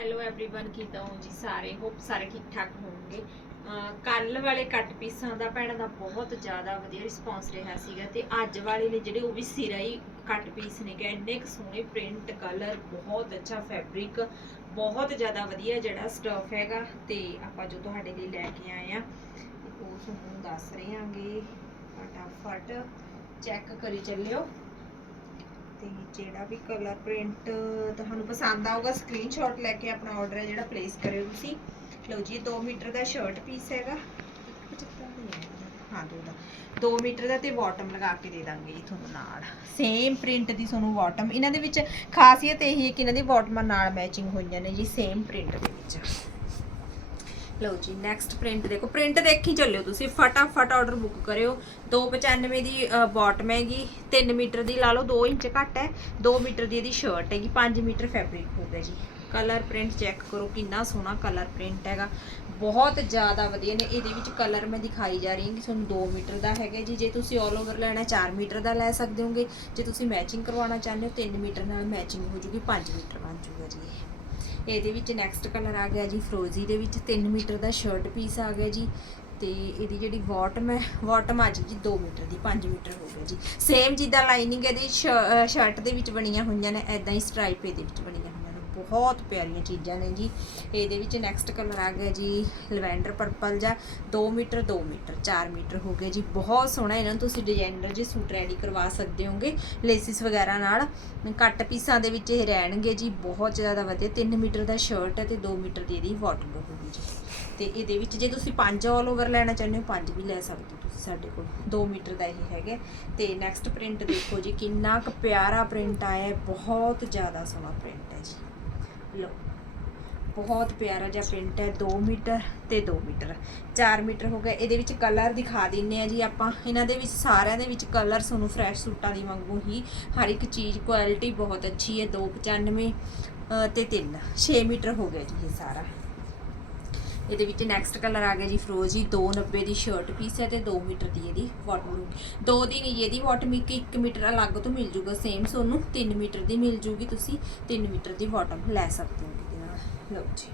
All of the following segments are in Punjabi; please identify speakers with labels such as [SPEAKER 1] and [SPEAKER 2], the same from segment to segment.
[SPEAKER 1] ਹੈਲੋ एवरीवन ਕਿਦਾਂ ਹੋ ਜੀ ਸਾਰੇ ਹੋਪ ਸਾਰੇ ਠੀਕ ਠਾਕ ਹੋਣਗੇ ਕੱਲ ਵਾਲੇ ਕੱਟ ਪੀਸਾਂ ਦਾ ਭੈਣਾਂ ਦਾ ਬਹੁਤ ਜ਼ਿਆਦਾ ਵਧੀਆ ਰਿਸਪੌਂਸ ਰਿਹਾ ਸੀਗਾ ਤੇ ਅੱਜ ਵਾਲੇ ਨੇ ਜਿਹੜੇ ਉਹ ਵੀ ਸਿਰਾ ਹੀ ਕੱਟ ਪੀਸ ਨੇ ਕਿ ਇੰਨੇ ਕੁ ਸੋਹਣੇ ਪ੍ਰਿੰਟ ਕਲਰ ਬਹੁਤ ਅੱਛਾ ਫੈਬਰਿਕ ਬਹੁਤ ਜ਼ਿਆਦਾ ਵਧੀਆ ਜਿਹੜਾ ਸਟਫ ਹੈਗਾ ਤੇ ਆਪਾਂ ਜੋ ਤੁਹਾਡੇ ਲਈ ਲੈ ਕੇ ਆਏ ਆ ਉਹ ਤੁਹਾਨੂੰ ਦੱਸ ਰਹੇ ਆਂਗੇ ਫਟਾਫਟ ਚੈੱਕ ਕਰੀ ਚੱਲਿਓ ਤੇ ਜਿਹੜਾ ਵੀ ਕਲਰ ਪ੍ਰਿੰਟ ਤੁਹਾਨੂੰ ਪਸੰਦ ਆਊਗਾ ਸਕਰੀਨਸ਼ਾਟ ਲੈ ਕੇ ਆਪਣਾ ਆਰਡਰ ਹੈ ਜਿਹੜਾ ਪਲੇਸ ਕਰਿਓ ਤੁਸੀਂ। ਲਓ ਜੀ 2 ਮੀਟਰ ਦਾ ਸ਼ਰਟ ਪੀਸ ਹੈਗਾ। ਹਾਂ, ਦੋ ਦਾ। 2 ਮੀਟਰ ਦਾ ਤੇ ਬਾਟਮ ਲਗਾ ਕੇ ਦੇ ਦਾਂਗੇ ਜੀ ਤੁਹਾਨੂੰ ਨਾਲ। ਸੇਮ ਪ੍ਰਿੰਟ ਦੀ ਤੁਹਾਨੂੰ ਬਾਟਮ ਇਹਨਾਂ ਦੇ ਵਿੱਚ ਖਾਸੀਅਤ ਇਹ ਹੈ ਕਿ ਇਹਨਾਂ ਦੀ ਬਾਟਮਾਂ ਨਾਲ ਮੈਚਿੰਗ ਹੋਈਆਂ ਨੇ ਜੀ ਸੇਮ ਪ੍ਰਿੰਟ ਦੇ ਵਿੱਚ। ਲਓ ਜੀ ਨੈਕਸਟ ਪ੍ਰਿੰਟ ਦੇਖੋ। ਪ੍ਰਿੰਟ ਦੇਖੀ ਚੱਲਿਓ ਤੁਸੀਂ। ਫਟਾਫਟ ਆਰਡਰ ਬੁੱਕ ਕਰਿਓ। 295 ਦੀ ਬਾਟਮ ਹੈਗੀ 3 ਮੀਟਰ ਦੀ ਲਾ ਲਓ 2 ਇੰਚ ਘੱਟ ਹੈ। 2 ਮੀਟਰ ਦੀ ਇਹਦੀ ਸ਼ਰਟ ਹੈਗੀ 5 ਮੀਟਰ ਫੈਬਰਿਕ ਹੋਊਗਾ ਜੀ। ਕਲਰ ਪ੍ਰਿੰਟ ਚੈੱਕ ਕਰੋ, ਕਿੰਨਾ ਸੋਹਣਾ ਕਲਰ ਪ੍ਰਿੰਟ ਹੈਗਾ। ਬਹੁਤ ਜ਼ਿਆਦਾ ਵਧੀਆ ਨੇ। ਇਹਦੇ ਵਿੱਚ ਕਲਰ ਮੈਂ ਦਿਖਾਈ ਜਾ ਰਹੀ ਹਾਂ ਕਿ ਤੁਹਾਨੂੰ 2 ਮੀਟਰ ਦਾ ਹੈਗਾ ਜੀ। ਜੇ ਤੁਸੀਂ 올 ਓਵਰ ਲੈਣਾ 4 ਮੀਟਰ ਦਾ ਲੈ ਸਕਦੇ ਹੋਗੇ। ਜੇ ਤੁਸੀਂ ਮੈਚਿੰਗ ਕਰਵਾਉਣਾ ਚਾਹੁੰਦੇ ਹੋ 3 ਮੀਟਰ ਨਾਲ ਮੈਚਿੰਗ ਹੋ ਜੂਗੀ 5 ਮੀਟਰ ਬਣ ਜੂਗਾ ਜੀ ਇਹ। ਇਹਦੇ ਵਿੱਚ ਨੈਕਸਟ ਕਲਰ ਆ ਗਿਆ ਜੀ ਫਰੋਜ਼ੀ ਦੇ ਵਿੱਚ 3 ਮੀਟਰ ਦਾ ਸ਼ਰਟ ਪੀਸ ਆ ਗਿਆ ਜੀ ਤੇ ਇਹਦੀ ਜਿਹੜੀ ਬਾਟਮ ਹੈ ਬਾਟਮ ਆ ਜੀ 2 ਮੀਟਰ ਦੀ 5 ਮੀਟਰ ਹੋ ਗਿਆ ਜੀ। ਸੇਮ ਜਿੱਦਾਂ ਲਾਈਨਿੰਗ ਇਹਦੀ ਸ਼ਰਟ ਦੇ ਵਿੱਚ ਬਣੀਆਂ ਹੋਈਆਂ ਨੇ ਐਦਾਂ ਹੀ ਸਟ੍ਰਾਈਪ ਇਹਦੇ ਵਿੱਚ ਬਣੀ ਬਹੁਤ ਪਿਆਰੀਆਂ ਚੀਜ਼ਾਂ ਨੇ ਜੀ। ਇਹਦੇ ਵਿੱਚ ਨੈਕਸਟ ਕਲਰ ਆ ਗਿਆ ਜੀ ਲਵੈਂਡਰ ਪਰਪਲ ਜਾਂ 2 ਮੀਟਰ 2 ਮੀਟਰ 4 ਮੀਟਰ ਹੋ ਗਿਆ ਜੀ। ਬਹੁਤ ਸੋਹਣਾ ਇਹਨਾਂ ਨੂੰ ਤੁਸੀਂ ਡਿਜ਼ਾਈਨਰ ਜੀ ਸੂਟ ਰੈਡੀ ਕਰਵਾ ਸਕਦੇ ਹੋਗੇ ਲੇਸਿਸ ਵਗੈਰਾ ਨਾਲ। ਕੱਟ ਪੀਸਾਂ ਦੇ ਵਿੱਚ ਇਹ ਰਹਿਣਗੇ ਜੀ, ਬਹੁਤ ਜ਼ਿਆਦਾ ਵਧੀਆ। 3 ਮੀਟਰ ਦਾ ਸ਼ਰਟ ਹੈ ਤੇ 2 ਮੀਟਰ ਦੀ ਇਹਦੀ ਬਾਟਮ ਹੋਊਗੀ ਜੀ। ਤੇ ਇਹਦੇ ਵਿੱਚ ਜੇ ਤੁਸੀਂ ਪੰਜ ਆਲ ਓਵਰ ਲੈਣਾ ਚਾਹੁੰਦੇ ਹੋ, ਪੰਜ ਵੀ ਲੈ ਸਕਦੇ ਹੋ ਤੁਸੀਂ ਸਾਡੇ ਕੋਲ। 2 ਮੀਟਰ ਦਾ ਇਹ ਹੈਗਾ। ਤੇ ਨੈਕਸਟ ਪ੍ਰਿੰਟ ਦੇਖੋ ਜੀ, ਕਿੰਨਾ ਕੁ ਪਿਆਰਾ ਪ੍ਰਿੰਟ ਆਇਆ ਹੈ, ਬਹੁਤ ਜ਼ਿਆਦਾ ਸੋਹਣਾ ਪ੍ਰਿੰਟ ਹੈ ਜੀ। ਲਓ। ਬਹੁਤ ਪਿਆਰਾ ਜਿਹਾ ਪ੍ਰਿੰਟ ਹੈ 2 ਮੀਟਰ ਤੇ 2 ਮੀਟਰ। 4 ਮੀਟਰ ਹੋ ਗਿਆ ਇਹਦੇ ਵਿੱਚ ਕਲਰ ਦਿਖਾ ਦਿੰਨੇ ਆ ਜੀ ਆਪਾਂ। ਇਹਨਾਂ ਦੇ ਵਿੱਚ ਸਾਰਿਆਂ ਦੇ ਵਿੱਚ ਕਲਰ ਤੁਹਾਨੂੰ ਫਰੈਸ਼ ਸੂਟਾਂ ਦੀ ਵਾਂਗੂ ਹੀ ਹਰ ਇੱਕ ਚੀਜ਼ ਕੁਆਲਿਟੀ ਬਹੁਤ ਅੱਛੀ ਹੈ। 295 ਅ, ਤੇ 3 6 ਮੀਟਰ ਹੋ ਗਿਆ ਜੀ ਇਹ ਸਾਰਾ। ਇਹਦੇ ਵਿੱਚ ਨੈਕਸਟ ਕਲਰ ਆ ਗਿਆ ਜੀ ਫਰੋਜ਼ੀ 290 ਦੀ ਸ਼ਰਟ ਪੀਸ ਹੈ ਤੇ 2 ਮੀਟਰ ਦੀ ਇਹਦੀ ਬਾਟਮ ਦੋ ਦੀ ਨਹੀਂ ਇਹਦੀ ਬਾਟਮ ਇੱਕ 1 ਮੀਟਰ ਅਲੱਗ ਤੋਂ ਮਿਲ ਜੂਗਾ ਸੇਮ ਤੁਹਾਨੂੰ 3 ਮੀਟਰ ਦੀ ਮਿਲ ਜੂਗੀ, ਤੁਸੀਂ 3 ਮੀਟਰ ਦੀ ਬਾਟਮ ਲੈ ਸਕਦੇ ਹੋ ਇਹਦੇ ਨਾਲ। ਲਓ ਜੀ।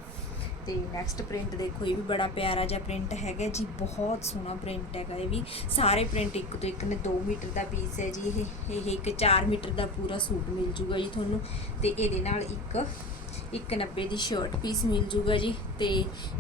[SPEAKER 1] ਤੇ ਨੈਕਸਟ ਪ੍ਰਿੰਟ ਦੇਖੋ, ਇਹ ਵੀ ਬੜਾ ਪਿਆਰਾ ਜਿਹਾ ਪ੍ਰਿੰਟ ਹੈਗਾ ਜੀ, ਬਹੁਤ ਸੋਹਣਾ ਪ੍ਰਿੰਟ ਹੈਗਾ ਇਹ ਵੀ। ਸਾਰੇ ਪ੍ਰਿੰਟ ਇੱਕ ਤੋਂ ਇੱਕ ਨੇ 2 ਮੀਟਰ ਦਾ ਪੀਸ ਹੈ ਜੀ, ਇਹ ਇਹ ਇੱਕ 4 ਮੀਟਰ ਦਾ ਪੂਰਾ ਸੂਟ ਮਿਲ ਜੂਗਾ ਜੀ ਤੁਹਾਨੂੰ। ਤੇ ਇਹਦੇ ਨਾਲ ਇੱਕ 190 ਦੀ ਸ਼ਰਟ ਪੀਸ ਮਿਲ ਜੂਗਾ ਜੀ ਤੇ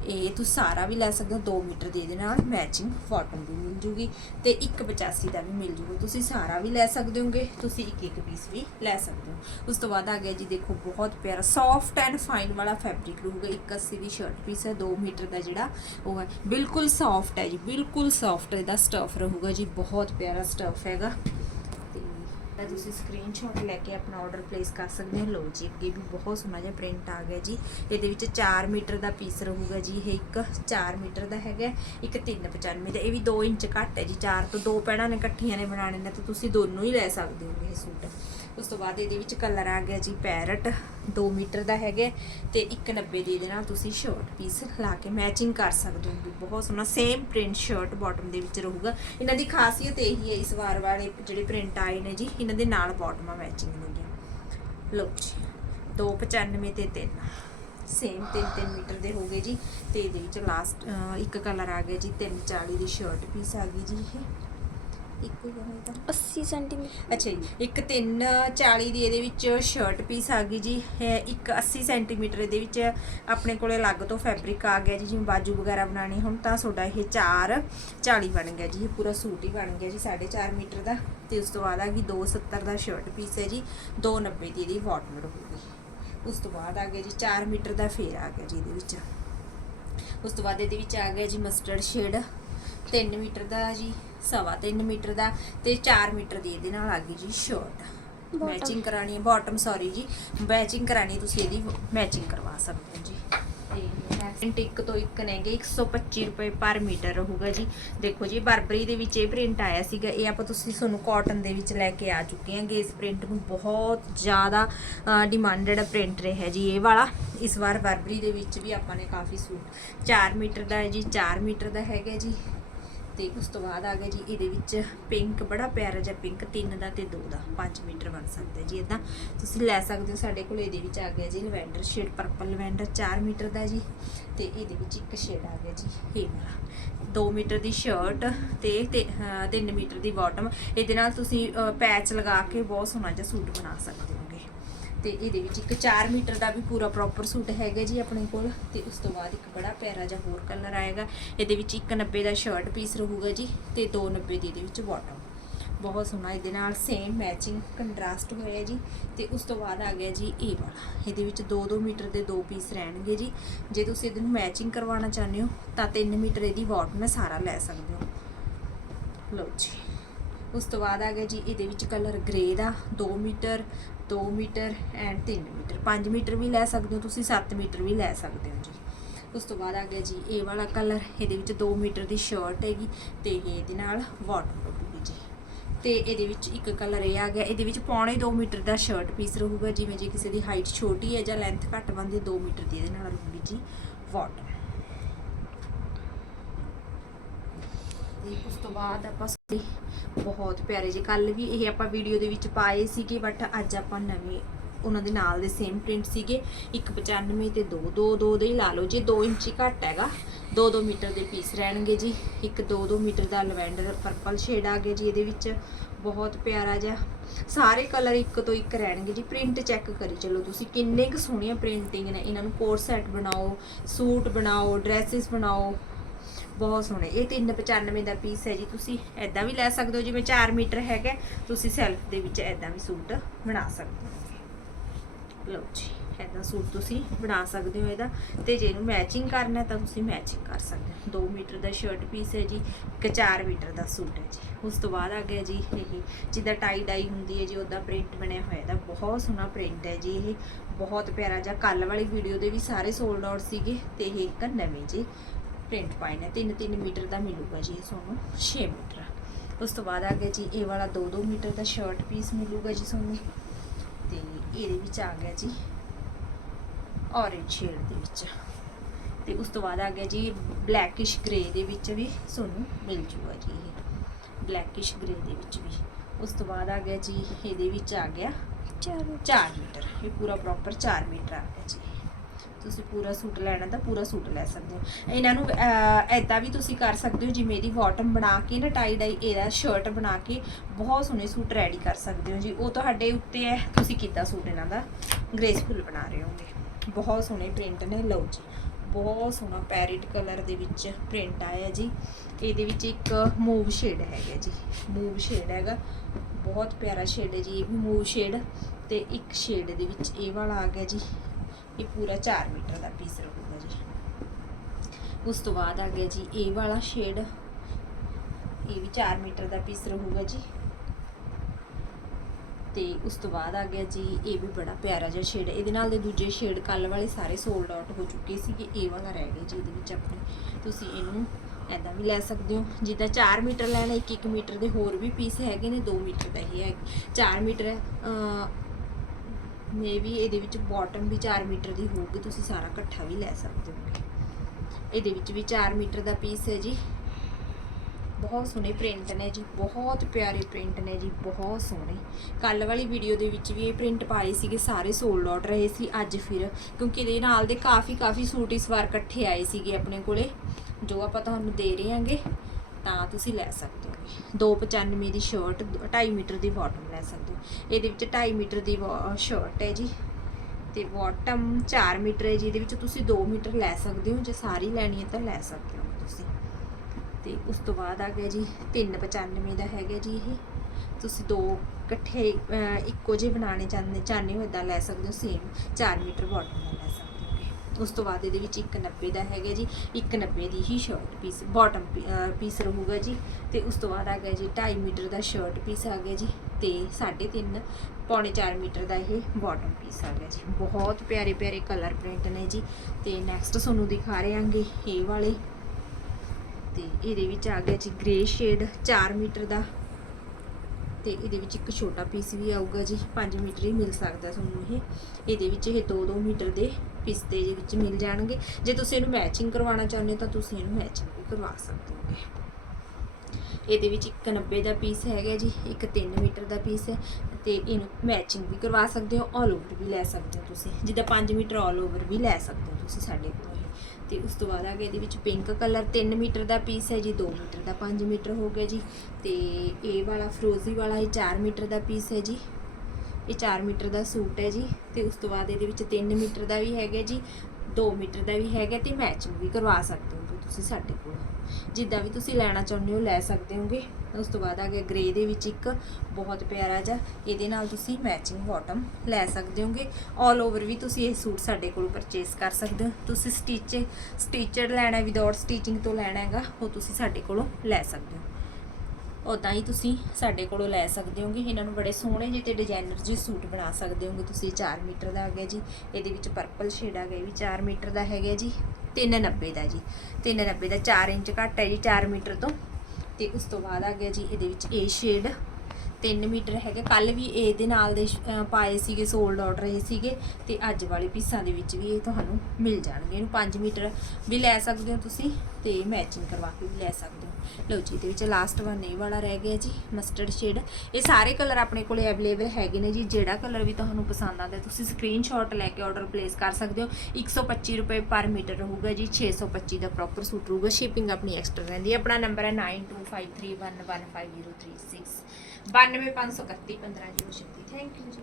[SPEAKER 1] ਇਹ ਤੁਸੀਂ ਸਾਰਾ ਵੀ ਲੈ ਸਕਦੇ ਹੋ 2 ਮੀਟਰ ਦੇ ਇਹਦੇ ਨਾਲ ਮੈਚਿੰਗ ਬਾਟਮ ਵੀ ਮਿਲ ਜੂਗੀ ਤੇ 185 ਦਾ ਵੀ ਮਿਲ ਜੂਗਾ। ਤੁਸੀਂ ਸਾਰਾ ਵੀ ਲੈ ਸਕਦੇ ਹੋਗੇ, ਤੁਸੀਂ ਇੱਕ ਇੱਕ ਪੀਸ ਵੀ ਲੈ ਸਕਦੇ ਹੋ। ਉਸ ਤੋਂ ਬਾਅਦ ਆ ਗਿਆ ਜੀ, ਦੇਖੋ ਬਹੁਤ ਪਿਆਰਾ ਸੌਫਟ ਐਂਡ ਫਾਈਨ ਵਾਲਾ ਫੈਬਰਿਕ ਰਹੂਗਾ 180 ਦੀ ਸ਼ਰਟ ਪੀਸ ਹੈ 2 ਮੀਟਰ ਦਾ ਜਿਹੜਾ ਉਹ ਹੈ। ਬਿਲਕੁਲ ਸੌਫਟ ਹੈ ਜੀ, ਬਿਲਕੁਲ ਸੌਫਟ ਇਹਦਾ ਸਟਫ ਰਹੂਗਾ ਜੀ, ਬਹੁਤ ਪਿਆਰਾ ਸਟਫ ਹੈਗਾ। ਤਾਂ ਤੁਸੀਂ ਸਕਰੀਨਸ਼ਾਟ ਲੈ ਕੇ ਆਪਣਾ ਆਰਡਰ ਪਲੇਸ ਕਰ ਸਕਦੇ ਹੋ। ਲਓ ਜੀ, ਅੱਗੇ ਵੀ ਬਹੁਤ ਸੋਹਣਾ ਜਿਹਾ ਪ੍ਰਿੰਟ ਆ ਗਿਆ ਜੀ। ਇਹਦੇ ਵਿੱਚ 4 ਮੀਟਰ ਦਾ ਪੀਸ ਰਹੂਗਾ ਜੀ ਇਹ ਇੱਕ। 4 ਮੀਟਰ ਦਾ ਹੈਗਾ, ਇੱਕ 395 ਦਾ। ਇਹ ਵੀ 2 ਇੰਚ ਘੱਟ ਹੈ ਜੀ। 4 ਤੋਂ ਦੋ ਪੈੜਾਂ ਨੇ ਇਕੱਠੀਆਂ ਨੇ ਬਣਾਉਣੇ ਨੇ, ਤਾਂ ਤੁਸੀਂ ਦੋਨੋਂ ਹੀ ਲੈ ਸਕਦੇ ਹੋ ਇਹ ਸੂਟ। ਉਸ ਤੋਂ ਬਾਅਦ ਇਹਦੇ ਵਿੱਚ ਕਲਰ ਆ ਗਿਆ ਜੀ ਪੈਰਟ 2 ਮੀਟਰ ਦਾ ਹੈਗਾ ਤੇ 190 ਦੀ ਇਹਦੇ ਨਾਲ ਤੁਸੀਂ ਸ਼ਰਟ ਪੀਸ ਲਾ ਕੇ ਮੈਚਿੰਗ ਕਰ ਸਕਦੇ ਹੋ। ਬਹੁਤ ਸੋਹਣਾ ਸੇਮ ਪ੍ਰਿੰਟ ਸ਼ਰਟ ਬਾਟਮ ਦੇ ਵਿੱਚ ਰਹੂਗਾ। ਇਹਨਾਂ ਦੀ ਖਾਸੀਅਤ ਇਹੀ ਹੈ, ਇਸ ਵਾਰ ਵਾਲੇ ਜਿਹੜੇ ਪ੍ਰਿੰਟ ਆਏ ਨੇ ਜੀ, ਇਹਨਾਂ ਦੇ ਨਾਲ ਬਾਟਮਾਂ ਮੈਚਿੰਗ ਨੇਗੀਆਂ ਲਓ ਜੀ 295 ਤੇ 3 ਸੇਮ 3-3 ਮੀਟਰ ਦੇ ਹੋ ਗਏ ਜੀ ਤੇ ਇਹਦੇ ਵਿੱਚ ਲਾਸਟ ਇੱਕ ਕਲਰ ਆ ਗਿਆ ਜੀ 340 ਦੀ ਸ਼ਰਟ ਪੀਸ ਆ ਗਈ ਜੀ ਇਹ। ਇੱਕੋ ਹੀ ਹੋਏਗਾ
[SPEAKER 2] 80 ਸੈਂਟੀਮੀਟਰ।
[SPEAKER 1] ਅੱਛਾ ਜੀ ਇੱਕ 340 ਦੀ ਇਹਦੇ ਵਿੱਚ ਸ਼ਰਟ ਪੀਸ ਆ ਗਈ ਜੀ ਹੈ ਇੱਕ 80 ਸੈਂਟੀਮੀਟਰ ਇਹਦੇ ਵਿੱਚ ਆਪਣੇ ਕੋਲੇ ਅਲੱਗ ਤੋਂ ਫੈਬਰਿਕ ਆ ਗਿਆ ਜੀ ਜਿਵੇਂ ਬਾਜੂ ਵਗੈਰਾ ਬਣਾਣੀ ਹੁਣ ਤਾਂ ਤੁਹਾਡਾ ਇਹ 4 40 ਬਣ ਗਿਆ ਜੀ ਇਹ ਪੂਰਾ ਸੂਟ ਹੀ ਬਣ ਗਿਆ ਜੀ 4.5 ਮੀਟਰ ਦਾ। ਤੇ ਉਸ ਤੋਂ ਬਾਅਦ ਆ ਗਈ 270 ਦਾ ਸ਼ਰਟ ਪੀਸ ਹੈ ਜੀ 290 ਦੀ ਇਹਦੀ ਬਾਟਮ ਰਹੂਗੀ ਉਸ ਤੋਂ ਬਾਅਦ ਆ ਗਿਆ ਜੀ 4 ਮੀਟਰ ਦਾ ਫੇਰ ਆ ਗਿਆ ਜੀ ਇਹਦੇ ਵਿੱਚ। ਉਸ ਤੋਂ ਬਾਅਦ ਇਹਦੇ ਵਿੱਚ ਆ ਗਿਆ ਜੀ ਮਸਟਰਡ ਸ਼ੇਡ 3 ਮੀਟਰ ਦਾ ਜੀ ਸਵਾ 3 ਮੀਟਰ ਦਾ ਤੇ 4 ਮੀਟਰ ਦੀ ਇਹਦੇ ਨਾਲ ਆ ਗਈ ਜੀ ਸ਼ਰਟ. ਮੈਚਿੰਗ ਕਰਾਣੀ ਹੈ ਬਾਟਮ ਸੌਰੀ ਜੀ। ਮੈਚਿੰਗ ਕਰਾਣੀ ਤੁਸੀਂ ਇਹਦੀ ਮੈਚਿੰਗ ਕਰਵਾ ਸਕਦੇ ਹੋ ਜੀ। ਤੇ ਪ੍ਰਿੰਟ ਇੱਕ ਤੋਂ ਇੱਕ ਨੇਗੇ 125 ਰੁਪਏ ਪਰ ਮੀਟਰ ਰਹੂਗਾ ਜੀ। ਦੇਖੋ ਜੀ ਬਰਬਰੀ ਦੇ ਵਿੱਚ ਇਹ ਪ੍ਰਿੰਟ ਆਇਆ ਸੀਗਾ ਇਹ ਆਪਾਂ ਤੁਸੀਂ ਤੁਹਾਨੂੰ ਕਾਟਨ ਦੇ ਵਿੱਚ ਲੈ ਕੇ ਆ ਚੁੱਕੇ ਹਾਂਗੇ। ਇਸ ਪ੍ਰਿੰਟ ਨੂੰ ਬਹੁਤ ਜ਼ਿਆਦਾ ਡਿਮਾਂਡਡ ਪ੍ਰਿੰਟ ਰਿਹਾ ਜੀ ਇਹ ਵਾਲਾ। ਇਸ ਵਾਰ ਬਰਬਰੀ ਦੇ ਵਿੱਚ ਵੀ ਆਪਾਂ ਨੇ ਕਾਫੀ ਸੂਟ। 4 ਮੀਟਰ ਦਾ ਹੈ ਜੀ 4 ਮੀਟਰ ਦਾ ਹੈਗਾ ਜੀ। ਤੇ ਉਸ ਤੋਂ ਬਾਅਦ ਆ ਗਿਆ ਜੀ, ਇਹਦੇ ਵਿੱਚ ਪਿੰਕ ਬੜਾ ਪਿਆਰਾ ਜਿਹਾ ਪਿੰਕ 3 ਦਾ ਤੇ 2 ਦਾ 5 ਮੀਟਰ ਬਣ ਸਕਦਾ ਜੀ ਇਦਾਂ ਤੁਸੀਂ ਲੈ ਸਕਦੇ ਹੋ, ਸਾਡੇ ਕੋਲ ਇਹਦੇ ਵਿੱਚ ਆ ਗਿਆ ਜੀ lavender shade purple lavender 4 metre ਦਾ ਜੀ ਤੇ ਇਹਦੇ ਵਿੱਚ ਇੱਕ ਸ਼ੇਡ ਆ ਗਿਆ ਜੀ ਇਹ ਵਾਲਾ 2 ਮੀਟਰ ਦੀ ਸ਼ਰਟ ਤੇ 3 ਮੀਟਰ ਦੀ ਬਾਟਮ ਇਹਦੇ ਨਾਲ ਤੁਸੀਂ ਪੈਚ ਲਗਾ ਕੇ ਬਹੁਤ ਸੋਹਣਾ ਜਿਹਾ ਸੂਟ ਬਣਾ ਸਕਦੇ ਹੋ। ਤੇ ਇਹਦੇ ਵਿੱਚ ਇੱਕ 4 ਮੀਟਰ ਦਾ ਵੀ ਪੂਰਾ ਪ੍ਰੋਪਰ ਸੂਟ ਹੈਗਾ ਜੀ ਆਪਣੇ ਕੋਲ ਤੇ ਉਸ ਤੋਂ ਬਾਅਦ ਇੱਕ ਬੜਾ ਪਿਆਰਾ ਜਿਹਾ ਹੋਰ ਕਲਰ ਆਏਗਾ। ਇਹਦੇ ਵਿੱਚ 190 ਦਾ ਸ਼ਰਟ ਪੀਸ ਰਹੂਗਾ ਜੀ ਤੇ 290 ਦੀ ਇਹਦੇ ਵਿੱਚ ਬਾਟਮ ਬਹੁਤ ਸੋਹਣਾ ਇਹਦੇ ਨਾਲ ਸੇਮ ਮੈਚਿੰਗ ਕੰਟਰਾਸਟ ਹੋਇਆ ਜੀ ਤੇ ਉਸ ਤੋਂ ਬਾਅਦ ਆ ਗਿਆ ਜੀ ਇਹ ਵਾਲਾ। ਇਹਦੇ ਵਿੱਚ 2-2 ਮੀਟਰ ਦੇ ਦੋ ਪੀਸ ਰਹਿਣਗੇ ਜੀ। ਜੇ ਤੁਸੀਂ ਇਹਦੇ ਨੂੰ ਮੈਚਿੰਗ ਕਰਵਾਉਣਾ ਚਾਹੁੰਦੇ ਹੋ ਤਾਂ 3 ਮੀਟਰ ਇਹਦੀ ਬਾਟਮ ਹੈ ਸਾਰਾ ਲੈ ਸਕਦੇ ਹੋ। ਲਓ ਜੀ। ਉਸ ਤੋਂ ਬਾਅਦ ਆ ਗਿਆ ਜੀ ਇਹਦੇ ਵਿੱਚ ਕਲਰ ਗ੍ਰੇ ਦਾ 2 metre 2 metre and 3 metre. 5 metre ਵੀ ਲੈ ਸਕਦੇ ਹੋ ਤੁਸੀਂ 7 ਮੀਟਰ ਵੀ ਲੈ ਸਕਦੇ ਹੋ ਜੀ। ਉਸ ਤੋਂ ਬਾਅਦ ਆ ਗਿਆ ਜੀ, ਇਹ ਵਾਲਾ ਕਲਰ। ਇਹਦੇ ਵਿੱਚ 2 ਮੀਟਰ ਦੀ ਸ਼ਰਟ ਹੈਗੀ ਤੇ ਇਹ ਇਹਦੇ ਨਾਲ ਬਾਟਮ ਲੱਗੂਗੀ ਜੀ। ਤੇ ਇਹਦੇ ਵਿੱਚ ਇੱਕ ਕਲਰ ਇਹ ਆ ਗਿਆ, ਇਹਦੇ ਵਿੱਚ ਪੌਣੇ 2 ਮੀਟਰ ਦਾ ਸ਼ਰਟ ਪੀਸ ਰਹੂਗਾ। ਜਿਵੇਂ ਜੇ ਕਿਸੇ ਦੀ ਹਾਈਟ ਛੋਟੀ ਹੈ ਜਾਂ ਲੈਂਥ ਘੱਟ ਬੰਦੀ 2 ਮੀਟਰ ਦੀ ਇਹਦੇ ਨਾਲ ਰਹੂਗੀ ਜੀ ਬਾਟਮ ਤੇ ਉਸ ਤੋਂ ਬਾਅਦ ਆਪਾਂ ਬਹੁਤ ਪਿਆਰੇ ਜਿਹੇ ਕੱਲ ਵੀ ਇਹ ਆਪਾਂ ਵੀਡੀਓ ਦੇ ਵਿੱਚ ਪਾਏ ਸੀਗੇ ਬਟ ਅੱਜ ਆਪਾਂ ਨਵੇਂ ਉਹਨਾਂ ਦੇ ਨਾਲ ਦੇ ਸੇਮ ਪ੍ਰਿੰਟ ਸੀਗੇ। 195 ਤੇ 2 2 2 ਦੇ ਹੀ ਲਾ ਲਓ ਜੇ 2 ਇੰਚੀ ਘੱਟ ਹੈਗਾ। 2 2 ਮੀਟਰ ਦੇ ਪੀਸ ਰਹਿਣਗੇ ਜੀ। ਇੱਕ 2 2 ਮੀਟਰ ਦਾ ਲਵੈਂਡਰ ਪਰਪਲ ਸ਼ੇਡ ਆ ਗਿਆ ਜੀ ਇਹਦੇ ਵਿੱਚ। ਬਹੁਤ ਪਿਆਰਾ ਜਿਹਾ। ਸਾਰੇ ਕਲਰ ਇੱਕ ਤੋਂ ਇੱਕ ਰਹਿਣਗੇ ਜੀ। ਪ੍ਰਿੰਟ ਚੈੱਕ ਕਰੀ ਚਲੋ ਤੁਸੀਂ, ਕਿੰਨੇ ਕੁ ਸੋਹਣੀਆਂ ਪ੍ਰਿੰਟਿੰਗ ਨੇ। ਇਹਨਾਂ ਨੂੰ ਕੋਟ ਸੈਟ ਬਣਾਓ, ਸੂਟ ਬਣਾਓ ਡਰੈਸਸ ਬਣਾਓ। ਬਹੁਤ ਸੋਹਣੇ। ਇਹ 395 ਦਾ ਪੀਸ ਹੈ ਜੀ। ਤੁਸੀਂ ਐਦਾਂ ਵੀ ਲੈ ਸਕਦੇ ਹੋ। ਜਿਵੇਂ 4 ਮੀਟਰ ਹੈਗਾ ਤੁਸੀਂ ਸੈਲਫ ਦੇ ਵਿੱਚ ਐਦਾਂ ਵੀ ਸੂਟ ਬਣਾ ਸਕਦੇ ਹੋ। ਲਓ ਜੀ ਐਦਾਂ ਸੂਟ ਤੁਸੀਂ ਬਣਾ ਸਕਦੇ ਹੋ ਇਹਦਾ। ਤੇ ਜੇ ਇਹਨੂੰ ਮੈਚਿੰਗ ਕਰਨਾ ਤਾਂ ਤੁਸੀਂ ਮੈਚਿੰਗ ਕਰ ਸਕਦੇ ਹੋ। 2 ਮੀਟਰ ਦਾ ਸ਼ਰਟ ਪੀਸ ਹੈ ਜੀ, ਇੱਕ 4 ਮੀਟਰ ਦਾ ਸੂਟ ਹੈ ਜੀ। ਉਸ ਤੋਂ ਬਾਅਦ ਆ ਗਿਆ ਜੀ ਇਹ ਜਿੱਦਾਂ ਟਾਈ ਡਾਈ ਹੁੰਦੀ ਹੈ ਜੀ, ਉਹਦਾ ਪ੍ਰਿੰਟ ਬਣਿਆ ਹੋਇਆ ਇਹਦਾ। ਬਹੁਤ ਸੋਹਣਾ ਪ੍ਰਿੰਟ ਹੈ ਜੀ ਇਹ। ਬਹੁਤ ਪਿਆਰਾ ਜਿਹਾ ਕੱਲ ਵਾਲੀ ਵੀਡੀਓ ਦੇ ਵੀ ਸਾਰੇ ਸੋਲਡ ਆਊਟ ਸੀਗੇ ਤੇ ਇਹ ਇੱਕ ਨਵੇਂ ਜੀ ਪ੍ਰਿੰਟ ਪਾਏ ਨੇ 3-3 ਮੀਟਰ ਦਾ ਮਿਲੂਗਾ ਜੀ ਤੁਹਾਨੂੰ 6 ਮੀਟਰ ਉਸ ਤੋਂ ਬਾਅਦ ਆ ਗਿਆ ਜੀ ਇਹ ਵਾਲਾ 2-2 ਮੀਟਰ ਦਾ ਸ਼ਰਟ ਪੀਸ ਮਿਲੂਗਾ ਜੀ ਤੁਹਾਨੂੰ ਤੇ ਇਹਦੇ ਵਿੱਚ ਆ ਗਿਆ ਜੀ ਔਰੇਂਜ ਸ਼ੇਡ ਦੇ ਵਿੱਚ। ਤੇ ਉਸ ਤੋਂ ਬਾਅਦ ਆ ਗਿਆ ਜੀ ਬਲੈਕਿਸ਼ ਗ੍ਰੇ ਦੇ ਵਿੱਚ ਵੀ ਤੁਹਾਨੂੰ ਮਿਲ ਜੂਗਾ ਜੀ ਇਹ। ਬਲੈਕਿਸ਼ ਗ੍ਰੇ ਦੇ ਵਿੱਚ ਵੀ। ਉਸ ਤੋਂ ਬਾਅਦ ਆ ਗਿਆ ਜੀ ਇਹਦੇ ਵਿੱਚ ਆ ਗਿਆ 4 ਮੀਟਰ। ਇਹ ਪੂਰਾ ਪ੍ਰੋਪਰ 4 ਮੀਟਰ ਆ ਗਿਆ ਜੀ। ਤੁਸੀਂ ਪੂਰਾ ਸੂਟ ਲੈਣਾ ਤਾਂ ਪੂਰਾ ਸੂਟ ਲੈ ਸਕਦੇ ਹੋ। ਇਹਨਾਂ ਨੂੰ ਐਦਾਂ ਵੀ ਤੁਸੀਂ ਕਰ ਸਕਦੇ ਹੋ, ਜਿਵੇਂ ਇਹਦੀ ਬਾਟਮ ਬਣਾ ਕੇ ਨਾ ਟਾਈ ਡਾਈ ਇਹਦਾ ਸ਼ਰਟ ਬਣਾ ਕੇ ਬਹੁਤ ਸੋਹਣੇ ਸੂਟ ਰੈਡੀ ਕਰ ਸਕਦੇ ਹੋ ਜੀ। ਉਹ ਤੁਹਾਡੇ ਉੱਤੇ ਹੈ, ਤੁਸੀਂ ਕਿੱਦਾਂ ਸੂਟ ਇਹਨਾਂ ਦਾ। ਗ੍ਰੇਸਫੁਲ ਬਣਾ ਰਹੇ ਹੋਗੇ। ਬਹੁਤ ਸੋਹਣੇ ਪ੍ਰਿੰਟ ਨੇ, ਲਓ ਜੀ। ਬਹੁਤ ਸੋਹਣਾ ਪੈਰਿਟ ਕਲਰ ਦੇ ਵਿੱਚ ਪ੍ਰਿੰਟ ਆਇਆ ਜੀ। ਇਹਦੇ ਵਿੱਚ ਇੱਕ ਮੂਵ ਸ਼ੇਡ ਹੈਗਾ ਜੀ। ਮੂਵ ਸ਼ੇਡ ਹੈਗਾ। ਬਹੁਤ ਪਿਆਰਾ ਸ਼ੇਡ ਹੈ ਜੀ, ਇਹ ਵੀ ਮੂਵ ਸ਼ੇਡ ਤੇ ਇੱਕ ਸ਼ੇਡ ਦੇ ਵਿੱਚ ਇਹ ਵਾਲਾ ਆ ਗਿਆ ਜੀ। ਇਹ ਪੂਰਾ 4 ਮੀਟਰ ਦਾ ਪੀਸ ਰਹੂਗਾ ਜੀ। ਉਸ ਤੋਂ ਬਾਅਦ ਆ ਗਿਆ ਜੀ ਇਹ ਵਾਲਾ ਸ਼ੇਡ ਇਹ ਵੀ 4 ਮੀਟਰ ਦਾ ਪੀਸ ਰਹੂਗਾ ਜੀ। ਤੇ ਉਸ ਤੋਂ ਬਾਅਦ ਆ ਗਿਆ ਜੀ ਇਹ ਵੀ ਬੜਾ ਪਿਆਰਾ ਜਿਹਾ ਸ਼ੇਡ ਇਹਦੇ ਨਾਲ ਦੇ ਦੂਜੇ ਸ਼ੇਡ ਕੱਲ ਵਾਲੇ ਸਾਰੇ ਸੋਲਡ ਆਊਟ ਹੋ ਚੁੱਕੇ ਸੀਗੇ। ਇਹ ਵਾਲਾ ਰਹਿ ਗਿਆ ਜੀ ਇਹਦੇ ਵਿੱਚ ਆਪਣੇ। ਤੁਸੀਂ ਇਹਨੂੰ ਐਦਾਂ ਵੀ ਲੈ ਸਕਦੇ ਹੋ। ਜਿੱਦਾਂ 4 ਮੀਟਰ ਲੈਣਾ 1-1 ਮੀਟਰ ਦੇ ਹੋਰ ਵੀ ਪੀਸ ਹੈਗੇ ਨੇ 2 ਮੀਟਰ ਦਾ ਹੀ ਹੈ 4 ਮੀਟਰ ਮੇ ਵੀ ਇਹਦੇ ਵਿੱਚ ਬਾਟਮ ਵੀ 4 ਮੀਟਰ ਦੀ ਹੋਊਗੀ, ਤੁਸੀਂ ਸਾਰਾ ਇਕੱਠਾ ਵੀ ਲੈ ਸਕਦੇ ਹੋ। ਇਹਦੇ ਵਿੱਚ ਵੀ 4 ਮੀਟਰ ਦਾ ਪੀਸ ਹੈ ਜੀ। ਬਹੁਤ ਸੋਹਣੇ ਪ੍ਰਿੰਟ ਨੇ ਜੀ, ਬਹੁਤ ਪਿਆਰੇ ਪ੍ਰਿੰਟ ਨੇ ਜੀ, ਬਹੁਤ ਸੋਹਣੇ। ਕੱਲ ਵਾਲੀ ਵੀਡੀਓ ਦੇ ਵਿੱਚ ਵੀ ਇਹ ਪ੍ਰਿੰਟ ਪਾਏ ਸੀਗੇ, ਸਾਰੇ ਸੋਲਡ ਆਊਟ ਰਹੇ ਸੀ, ਅੱਜ ਫਿਰ, ਕਿਉਂਕਿ ਇਹਦੇ ਨਾਲ ਦੇ ਕਾਫੀ ਕਾਫੀ ਸੂਟ ਇਸ ਵਾਰ ਇਕੱਠੇ ਆਏ ਸੀਗੇ ਆਪਣੇ ਕੋਲੇ। ਜੋ ਆਪਾਂ ਤੁਹਾਨੂੰ ਦੇ ਰਹੇ ਹਾਂਗੇ, ਤਾਂ ਤੁਸੀਂ ਲੈ ਸਕਦੇ ਹੋ। 295 ਦੀ ਸ਼ਰਟ 2.5 ਮੀਟਰ ਦੀ ਬਾਟਮ ਲੈ ਸਕਦੇ ਹੋ। ਇਹਦੇ ਵਿੱਚ 2.5 ਮੀਟਰ ਦੀ ਸ਼ਰਟ ਹੈ ਜੀ। ਤੇ ਬਾਟਮ 4 ਮੀਟਰ ਹੈ ਜੀ, ਇਹਦੇ ਵਿੱਚ ਤੁਸੀਂ 2 ਮੀਟਰ ਲੈ ਸਕਦੇ ਹੋ। ਜੇ ਸਾਰੀ ਲੈਣੀ ਹੈ ਤਾਂ ਲੈ ਸਕਦੇ ਹੋ ਤੁਸੀਂ। ਤੇ ਉਸ ਤੋਂ ਬਾਅਦ ਆ ਗਿਆ ਜੀ 395 ਦਾ ਹੈਗਾ ਜੀ ਇਹ। ਤੁਸੀਂ ਦੋ ਇਕੱਠੇ ਇੱਕੋ ਜਿਹੇ ਬਣਾਉਣੇ ਚਾਹੁੰਦੇ ਚਾਹੁੰਦੇ ਹੋ ਇਦਾਂ ਲੈ ਸਕਦੇ ਹੋ ਸੇਮ 4 ਮੀਟਰ ਬਾਟਮ ਦਾ ਲੈ ਸਕਦੇ ਹੋ। ਉਸ ਤੋਂ ਬਾਅਦ ਇਹਦੇ ਵਿੱਚ 190 ਦਾ ਹੈਗਾ ਜੀ 190 ਦੀ ਹੀ ਸ਼ਰਟ ਪੀਸ ਬਾਟਮ ਪੀਸ ਰਹੂਗਾ ਜੀ। ਤੇ ਉਸ ਤੋਂ ਬਾਅਦ ਆ ਗਿਆ ਜੀ 2.5 ਮੀਟਰ ਦਾ ਸ਼ਰਟ ਪੀਸ ਆ ਗਿਆ ਜੀ ਤੇ 3.5 ਪੌਣੇ 4 ਮੀਟਰ ਦਾ ਇਹ ਬਾਟਮ ਪੀਸ ਆ ਗਿਆ ਜੀ। ਬਹੁਤ ਪਿਆਰੇ ਪਿਆਰੇ ਕਲਰ ਪ੍ਰਿੰਟ ਨੇ ਜੀ। ਤੇ ਨੈਕਸਟ ਤੁਹਾਨੂੰ ਦਿਖਾ ਰਹੇ ਹਾਂਗੇ ਇਹ ਵਾਲੇ। ਤੇ ਇਹਦੇ ਵਿੱਚ ਆ ਗਿਆ ਜੀ ਗ੍ਰੇ ਸ਼ੇਡ 4 ਮੀਟਰ ਦਾ ਤੇ ਇਹਦੇ ਵਿੱਚ ਇੱਕ ਛੋਟਾ ਪੀਸ ਵੀ ਆਊਗਾ ਜੀ 5 ਮੀਟਰ ਹੀ ਮਿਲ ਸਕਦਾ ਤੁਹਾਨੂੰ ਇਹ। ਇਹਦੇ ਵਿੱਚ ਇਹ 2-2 ਮੀਟਰ ਦੇ ਪਿਸਤੇ ਦੇ ਵਿੱਚ ਮਿਲ ਜਾਣਗੇ। ਜੇ ਤੁਸੀਂ ਇਹਨੂੰ ਮੈਚਿੰਗ ਕਰਵਾਉਣਾ ਚਾਹੁੰਦੇ ਹੋ ਤਾਂ ਤੁਸੀਂ ਇਹਨੂੰ ਮੈਚਿੰਗ ਵੀ ਕਰਵਾ ਸਕਦੇ ਹੋਗੇ ਇਹਦੇ ਵਿੱਚ ਇੱਕ 90 ਦਾ ਪੀਸ ਹੈਗਾ ਜੀ, ਇੱਕ 3 ਮੀਟਰ ਦਾ ਪੀਸ ਹੈ ਤੇ ਇਹਨੂੰ ਮੈਚਿੰਗ ਵੀ ਕਰਵਾ ਸਕਦੇ ਹੋ ਆਲ ਓਵਰ ਵੀ ਲੈ ਸਕਦੇ ਹੋ ਤੁਸੀਂ। ਜਿੱਦਾਂ 5 ਮੀਟਰ ਆਲ ਓਵਰ ਵੀ ਲੈ ਸਕਦੇ ਹੋ ਤੁਸੀਂ ਸਾਡੇ ਕੋਲ। ਇਹ। ਤੇ ਉਸ ਤੋਂ ਬਾਅਦ ਆ ਗਿਆ ਇਹਦੇ ਵਿੱਚ ਪਿੰਕ ਕਲਰ 3 ਮੀਟਰ ਦਾ ਪੀਸ ਹੈ ਜੀ 2 ਮੀਟਰ ਦਾ 5 ਮੀਟਰ ਹੋ ਗਿਆ ਜੀ। ਤੇ ਇਹ ਵਾਲਾ ਫਰੋਜ਼ੀ ਵਾਲਾ ਇਹ 4 ਮੀਟਰ ਦਾ ਪੀਸ ਹੈ ਜੀ। ਇਹ 4 ਮੀਟਰ ਦਾ ਸੂਟ ਹੈ ਜੀ। ਤੇ ਉਸ ਤੋਂ ਬਾਅਦ ਇਹਦੇ ਵਿੱਚ 3 ਮੀਟਰ ਦਾ ਵੀ ਹੈਗਾ ਜੀ 2 ਮੀਟਰ ਦਾ ਵੀ ਹੈਗਾ ਤੇ ਮੈਚਿੰਗ ਵੀ ਕਰਵਾ ਸਕਦੇ ਹੋ ਜੀ ਤੁਸੀਂ ਸਾਡੇ ਕੋਲ। ਜਿੱਦਾਂ ਵੀ ਤੁਸੀਂ ਲੈਣਾ ਚਾਹੁੰਦੇ ਹੋ, ਲੈ ਸਕਦੇ ਹੋਗੇ। ਉਸ ਤੋਂ ਬਾਅਦ ਆ ਗਿਆ ਗ੍ਰੇ ਦੇ ਵਿੱਚ ਇੱਕ ਬਹੁਤ ਪਿਆਰਾ ਜਿਹਾ, ਇਹਦੇ ਨਾਲ ਤੁਸੀਂ ਮੈਚਿੰਗ ਬਾਟਮ ਲੈ ਸਕਦੇ ਹੋਗੇ। ਆਲ ਓਵਰ ਵੀ ਤੁਸੀਂ ਇਹ ਸੂਟ ਸਾਡੇ ਕੋਲੋਂ ਪਰਚੇਸ ਕਰ ਸਕਦੇ ਹੋ। ਤੁਸੀਂ ਸਟਿਚ ਸਟਿਚਡ ਲੈਣਾ ਵਿਦਆਊਟ ਸਟਿਚਿੰਗ ਤੋਂ ਲੈਣਾ ਹੈਗਾ, ਉਹ ਤੁਸੀਂ ਸਾਡੇ ਕੋਲੋਂ ਲੈ ਸਕਦੇ ਹੋ। ਉਦਾਂ ਹੀ ਤੁਸੀਂ ਸਾਡੇ ਕੋਲੋਂ ਲੈ ਸਕਦੇ ਹੋਗੇ। ਇਹਨਾਂ ਨੂੰ ਬੜੇ ਸੋਹਣੇ ਜਿਹੇ ਤੇ ਡਿਜ਼ਾਈਨਰ ਜਿਹੇ ਸੂਟ ਬਣਾ ਸਕਦੇ ਹੋਗੇ ਤੁਸੀਂ। 4 ਮੀਟਰ ਦਾ ਆ ਗਿਆ ਜੀ। ਇਹਦੇ ਵਿੱਚ ਪਰਪਲ ਸ਼ੇਡ ਆ ਗਿਆ ਵੀ 4 ਮੀਟਰ ਦਾ ਹੈਗਾ ਜੀ। 390 ਦਾ ਜੀ। 390 ਦਾ 4 ਇੰਚ ਘੱਟ ਹੈ ਜੀ। 4 ਮੀਟਰ ਤੋਂ ਤੇ ਉਸ ਤੋਂ ਬਾਅਦ ਆ ਗਿਆ ਜੀ ਇਹਦੇ ਵਿੱਚ ਇਹ ਸ਼ੇਡ 3 ਮੀਟਰ ਹੈਗਾ। ਕੱਲ ਵੀ ਇਹਦੇ ਨਾਲ ਦੇ ਪਾਏ ਸੀਗੇ ਸੋਲਡ ਆਰਡਰ ਰਹੇ ਸੀਗੇ ਤੇ ਅੱਜ ਵਾਲੇ ਪੀਸਾਂ ਦੇ ਵਿੱਚ ਵੀ ਇਹ ਤੁਹਾਨੂੰ ਮਿਲ ਜਾਣਗੇ। ਇਹਨੂੰ 5 ਮੀਟਰ ਵੀ ਲੈ ਸਕਦੇ ਹੋ ਤੁਸੀਂ ਤੇ ਮੈਚਿੰਗ ਕਰਵਾ ਕੇ ਵੀ ਲੈ ਸਕਦੇ ਹੋ। ਲਓ ਜੀ, ਇਹਦੇ ਵਿੱਚ ਲਾਸਟ ਵਨ ਇਹ ਵਾਲਾ ਰਹਿ ਗਿਆ ਜੀ ਮਸਟਰਡ ਸ਼ੇਡ ਇਹ ਸਾਰੇ ਕਲਰ ਆਪਣੇ ਕੋਲੇ ਅਵੇਲੇਬਲ ਹੈਗੇ ਨੇ ਜੀ। ਜਿਹੜਾ ਕਲਰ ਵੀ ਤੁਹਾਨੂੰ ਪਸੰਦ ਆਉਂਦਾ, ਤੁਸੀਂ ਸਕਰੀਨਸ਼ਾਟ ਲੈ ਕੇ ਆਰਡਰ ਪਲੇਸ ਕਰ ਸਕਦੇ ਹੋ। 125 ਰੁਪਏ ਪਰ ਮੀਟਰ ਰਹੂਗਾ ਜੀ 625 ਦਾ ਪ੍ਰੋਪਰ ਸੂਟ ਰਹੂਗਾ। ਸ਼ਿਪਿੰਗ ਆਪਣੀ ਐਕਸਟਰਾ ਰਹਿੰਦੀ ਹੈ। ਆਪਣਾ ਨੰਬਰ ਹੈ 9253115036 92531 1506 ਥੈਂਕ ਯੂ ਜੀ।